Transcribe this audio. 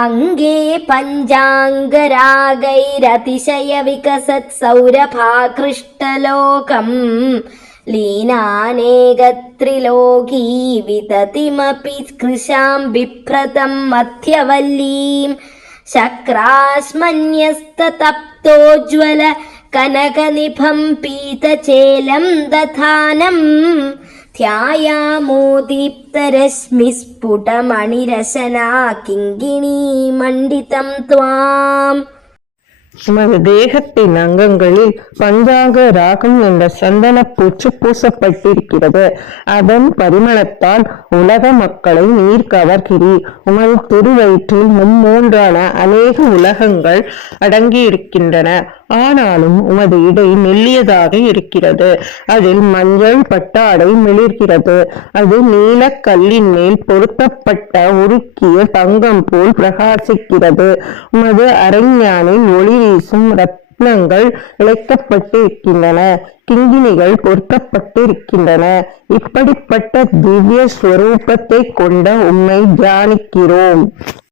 अङ्गे पञ्चाङ्गरागैरतिशयविकसत् सौरभाकृष्टलोकम् लीनानेकत्रिलोकी विततिमपि कृशां बिभ्रतं मध्यवल्लीं शक्रास्मन्यस्ततप्तोज्ज्वल कनकनिभं पीतचेलं दधानम् ध्यायामो दीप्तरश्मिस्फुटमणिरशना किङ्गिणी मण्डितं त्वाम्. உமது தேகத்தின் அங்கங்களில் பஞ்சாங்க ராகம் என்ற சந்தன பூச்சு பூசப்பட்டிருக்கிறது. அதன் பரிமளத்தால் உலக மக்களை நீர் கவர்கிறீர். உமது திருவயிற்றில் மும்மூன்றான அநேக உலகங்கள் அடங்கியிருக்கின்றன. ஆனாலும் உமது இடை மெல்லியதாக இருக்கிறது. அதில் மஞ்சள் பட்டாடை மிளிர்கிறது. அது நீல கல்லின் மேல் பொருத்தப்பட்ட உருக்கிய தங்கம் போல் பிரகாசிக்கிறது. உமது அரஞ்ஞானில் ஒளி வீசும் ரத்னங்கள் இழைக்கப்பட்டிருக்கின்றன. கிங்கிணிகள் பொருத்தப்பட்டிருக்கின்றன. இப்படிப்பட்ட திவ்ய ஸ்வரூபத்தை கொண்ட உம்மை தியானிக்கிறோம்.